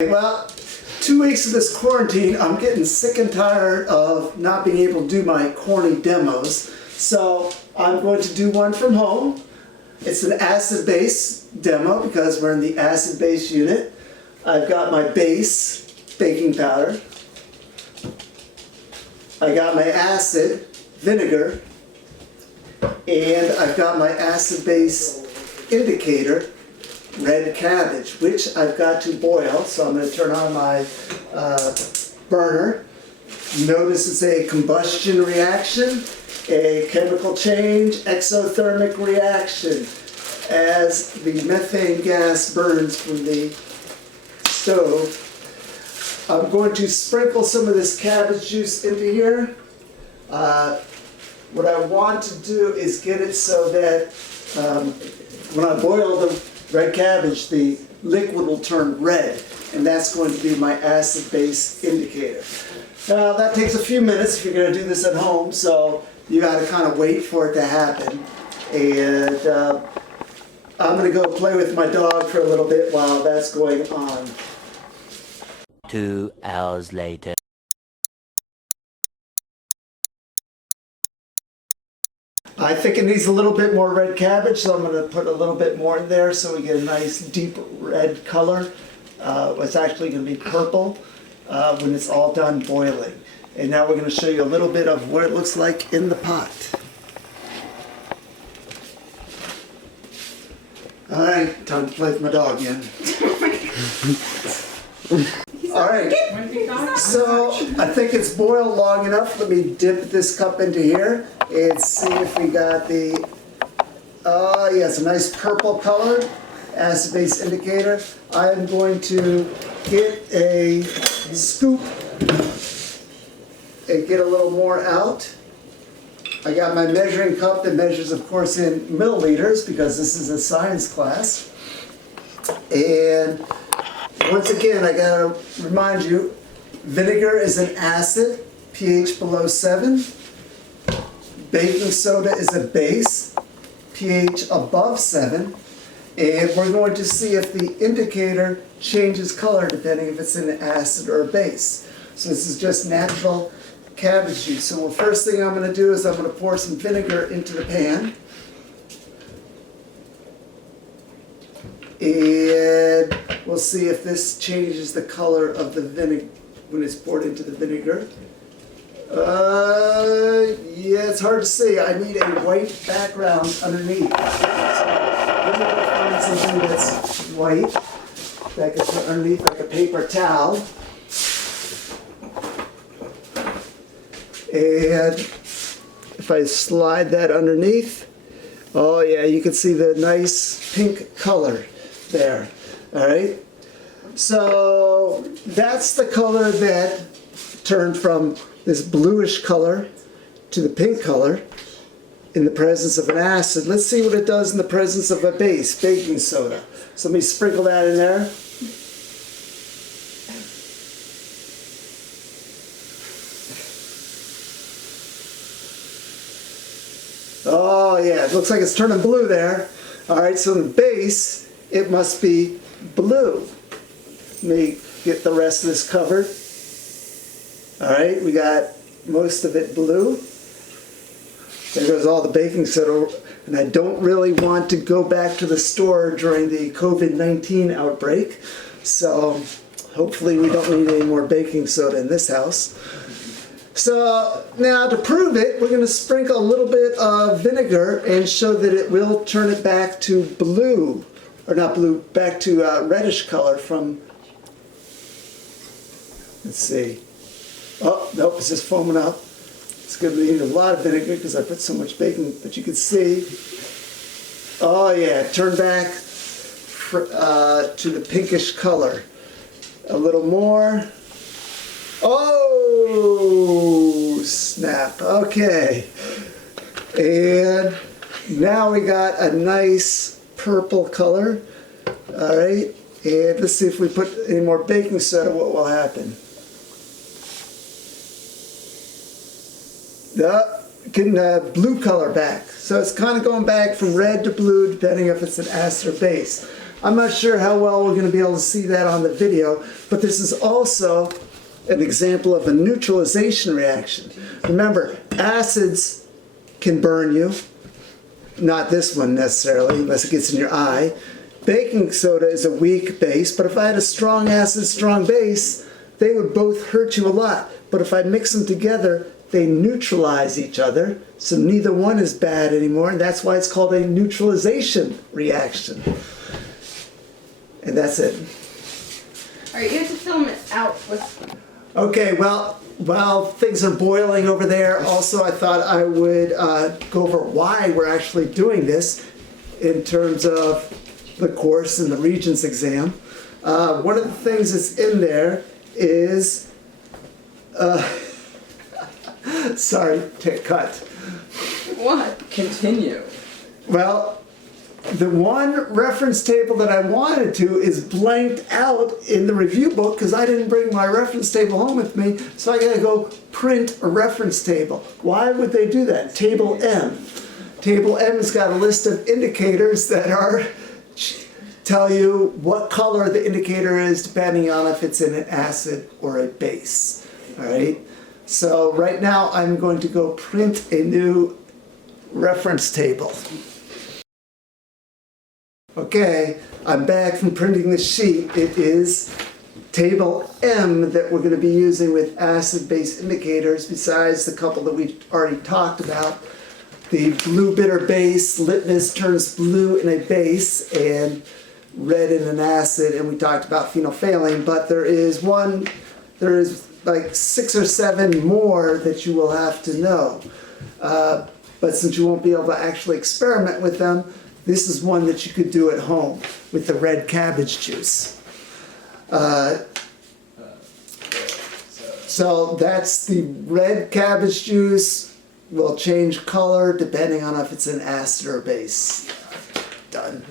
Well, 2 weeks of this quarantine, I'm getting sick and tired of not being able to do my corny demos. So I'm going to do one from home. It's an acid base demo because we're in the acid base unit. I've got my base baking powder. I got my acid vinegar. And I've got my acid base indicator, red cabbage, which I've got to boil. So I'm going to turn on my burner. Notice it's a combustion reaction, a chemical change, exothermic reaction as the methane gas burns from the stove. I'm going to sprinkle some of this cabbage juice into here. What I want to do is get it so that when I boil the red cabbage, the liquid will turn red, and that's going to be my acid base indicator. Now that takes a few minutes if you're going to do this at home, so you got to kind of wait for it to happen. And I'm going to go play with my dog for a little bit while that's going on. 2 hours later. I think it needs a little bit more red cabbage, so I'm going to put a little bit more in there so we get a nice deep red color. It's actually going to be purple when it's all done boiling. And now we're going to show you a little bit of what it looks like in the pot. Alright, time to play with my dog again. Alright, so I think it's boiled long enough. Let me dip this cup into here and see if we got the, yeah, it's a nice purple color, acid base indicator. I'm going to get a scoop and get a little more out. I got my measuring cup that measures, of course, in milliliters because this is a science class. And once again, I gotta remind you, vinegar is an acid, pH below 7. Baking soda is a base, pH above 7. And we're going to see if the indicator changes color depending if it's an acid or a base. So this is just natural cabbage juice. So the first thing I'm going to do is I'm going to pour some vinegar into the pan. And we'll see if this changes the color of the vinegar when it's poured into the vinegar. Yeah, it's hard to see. I need a white background underneath. So I'm going to find something that's white that I can put underneath, like a paper towel. And if I slide that underneath, oh yeah, you can see the nice pink color there. All right, so that's the color that turned from this bluish color to the pink color in the presence of an acid. Let's see what it does in the presence of a base, baking soda. So let me sprinkle that in there. Oh yeah, it looks like it's turning blue there. All right, so in the base, it must be blue. Let me get the rest of this covered. All right, we got most of it blue. There goes all the baking soda. And I don't really want to go back to the store during the COVID-19 outbreak. So hopefully we don't need any more baking soda in this house. So now to prove it, we're going to sprinkle a little bit of vinegar and show that it will turn it back to blue, or not blue, back to reddish color from, let's see. Oh, nope, it's just foaming up. It's going to need a lot of vinegar because I put so much baking, but you can see, oh yeah, turn back to the pinkish color. A little more. Oh, snap. Okay. And now we got a nice purple color. All right. And let's see if we put any more baking soda, what will happen. Getting a blue color back. So it's kind of going back from red to blue depending if it's an acid or base. I'm not sure how well we're going to be able to see that on the video, but this is also an example of a neutralization reaction. Remember, acids can burn you. Not this one necessarily, unless it gets in your eye. Baking soda is a weak base, but if I had a strong acid, strong base, they would both hurt you a lot. But if I mix them together, they neutralize each other, so neither one is bad anymore, and that's why it's called a neutralization reaction. And that's it. All right, you have to film it out with... Okay, well, while things are boiling over there, also I thought I would go over why we're actually doing this in terms of the course and the Regents exam. One of the things that's in there is... sorry, cut. What? Continue. Well, the one reference table that I wanted to is blanked out in the review book because I didn't bring my reference table home with me, so I gotta go print a reference table. Why would they do that? Table M. Table M's got a list of indicators that are tell you what color the indicator is depending on if it's in an acid or a base. All right. So right now I'm going to go print a new reference table. Okay, I'm back from printing the sheet. It is table M that we're going to be using with acid-base indicators besides the couple that we've already talked about. The blue bitter base, litmus turns blue in a base and red in an acid, and we talked about phenolphthalein, but there is like 6 or 7 more that you will have to know. But since you won't be able to actually experiment with them, this is one that you could do at home with the red cabbage juice. So that's the red cabbage juice. Will change color depending on if it's an acid or base. Done.